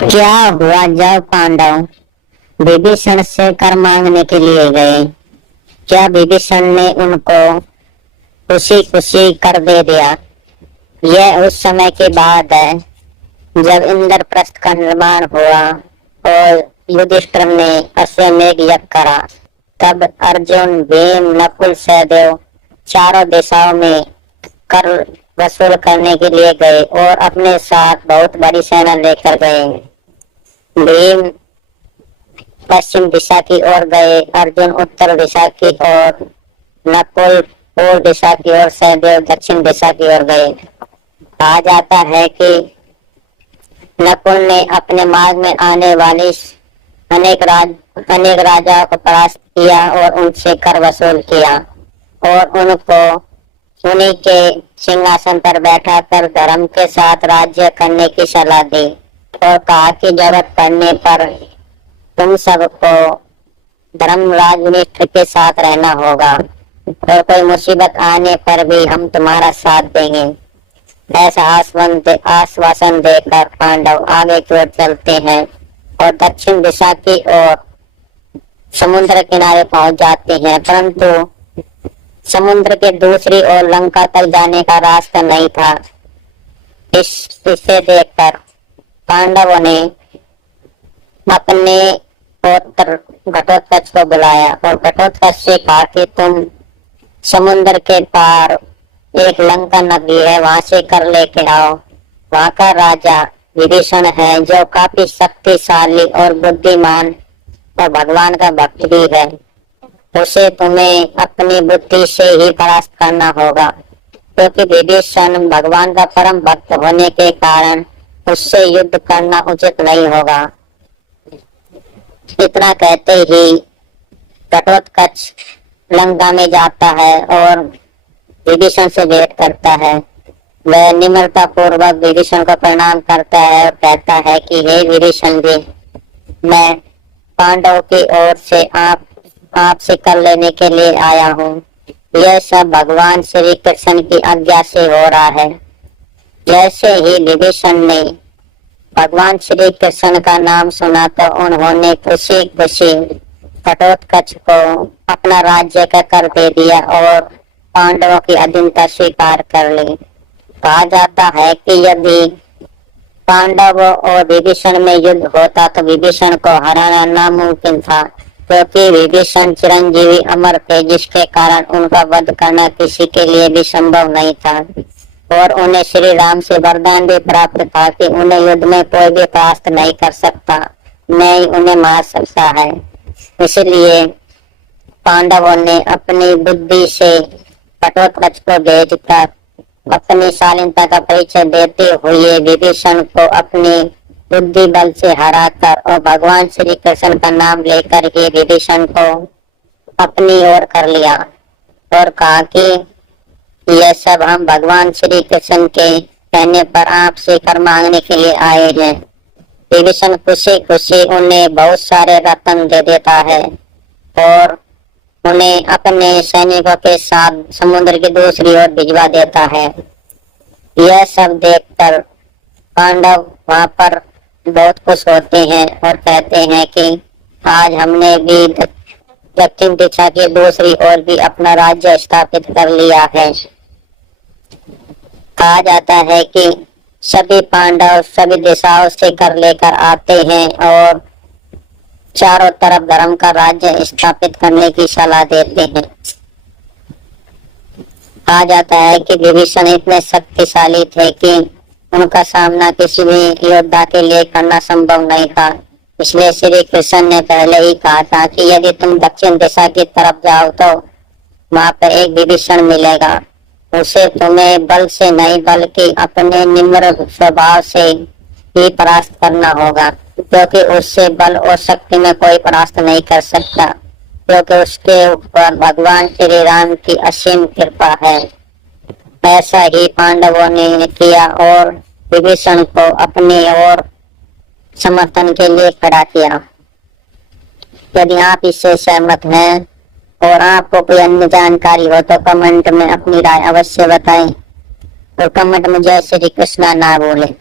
क्या हुआ जब पांडव विभीषण से कर मांगने के लिए गए? क्या विभीषण ने उनको खुशी खुशी कर दे दिया? यह उस समय की बात है जब इंद्रप्रस्थ का निर्माण हुआ और युधिष्ठिर ने अश्वमेध यज्ञ करा। तब अर्जुन, भीम, नकुल, सहदेव चारों दिशाओं में कर वसूल करने के लिए गए और अपने साथ बहुत बड़ी सेना लेकर गए। भीम पश्चिम दिशा की ओर गए, अर्जुन उत्तर दिशा की ओर, नकुल पूर्व दिशा की ओर, सहदेव दक्षिण दिशा की ओर गए। कहा जाता है कि नकुल ने अपने मार्ग में आने वाले अनेक राजाओं को परास्त किया और उनसे कर वसूल किया और उनको उन्हीं के सिंहासन पर बैठा कर धर्म के साथ राज्य करने की सलाह दी और कहा कि जरूरत पड़ने पर तुम सबको धर्म राजनिष्ठ के साथ रहना होगा और कोई मुसीबत आने पर भी हम तुम्हारा साथ देंगे। ऐसा आश्वासन देकर पांडव आगे की ओर चलते हैं और दक्षिण दिशा की ओर समुद्र किनारे पहुंच जाते हैं, परंतु समुद्र के दूसरी ओर लंका तक जाने का रास्ता नहीं था। इसे देखकर पांडवों ने अपने पुत्र घटोत्कच को बुलाया और घटोत्कच से कहा कि तुम समुद्र के पार एक लंका नदी है, वहां से कर लेके आओ। वहां का राजा विभीषण है जो काफी शक्तिशाली और बुद्धिमान और भगवान का भक्त भी है। उसे तुम्हें अपनी बुद्धि से ही परास्त करना होगा, क्योंकि विभीषण भगवान का परम भक्त होने के कारण उससे युद्ध करना उचित नहीं होगा। इतना कहते ही घटोत्कच लंका में जाता है और विभीषण से भेंट करता है। वह निम्रता पूर्वक विभीषण को प्रणाम करता है और कहता है कि हे विभीषण जी, मैं पांडव की ओर से आपसे कर लेने के लिए आया हूँ। यह सब भगवान श्री कृष्ण की आज्ञा से हो रहा है। जैसे ही विभीषण ने भगवान श्री कृष्ण का नाम सुना तो उन्होंने खुशी खुशी घटोत्कच को अपना राज्य का कर दे दिया और पांडवों की अधीनता स्वीकार कर ली। कहा जाता है कि यदि पांडव और विभीषण में युद्ध होता तो विभीषण को हराना नामुमकिन था, क्योंकि विभीषण चिरंजीवी अमर थे, जिसके कारण उनका वध करना किसी के लिए भी संभव नहीं था और उन्हें श्री राम से वरदान भी प्राप्त था कि उन्हें युद्ध में कोई भी परास्त नहीं कर सकता, न ही उन्हें मार सकता है। इसलिए पांडवों ने अपनी बुद्धि से घटोत्कच को भेजकर अपनी शालीनता का परिचय देते हुए विभीषण को अपनी बुद्धि बल से हराकर और भगवान श्री कृष्ण का नाम लेकर ही विभीषण को अपनी ओर कर लिया और कहा कि यह सब हम भगवान श्री कृष्ण के कहने पर आपसे कर मांगने के लिए आए हैं। विभीषण खुशी खुशी उन्हें बहुत सारे रत्न दे देता है और उन्हें अपने सैनिकों के साथ समुद्र की दूसरी ओर भिजवा देता है। यह सब देखकर पांडव वहां पर बहुत खुश होते हैं और कहते हैं कि आज हमने भी दक्षिण दिशा की दूसरी ओर भी अपना राज्य स्थापित कर लिया है। कहा जाता है कि सभी पांडव सभी दिशाओं से कर लेकर आते हैं और चारों तरफ धर्म का राज्य स्थापित करने की सलाह देते हैं। कहा जाता है कि विभीषण इतने शक्तिशाली थे कि उनका सामना किसी भी योद्धा के लिए करना संभव नहीं था। इसलिए श्री कृष्ण ने पहले ही कहा था कि यदि तुम दक्षिण दिशा की तरफ जाओ तो वहां पर एक विभीषण मिलेगा। उसे तुम्हें बल से नहीं बल्कि अपने निम्र स्वभाव से ही परास्त करना होगा, क्योंकि उससे बल और शक्ति में कोई परास्त नहीं कर सकता, क्योंकि उसके ऊपर भगवान श्री राम की असीम कृपा है। ऐसा ही पांडवों ने किया और विभीषण को अपनी ओर समर्थन के लिए खड़ा किया। यदि आप इससे सहमत हैं और आपको कोई अन्य जानकारी हो तो कमेंट में अपनी राय अवश्य बताएं और कमेंट में जय श्री कृष्णा ना भूलें।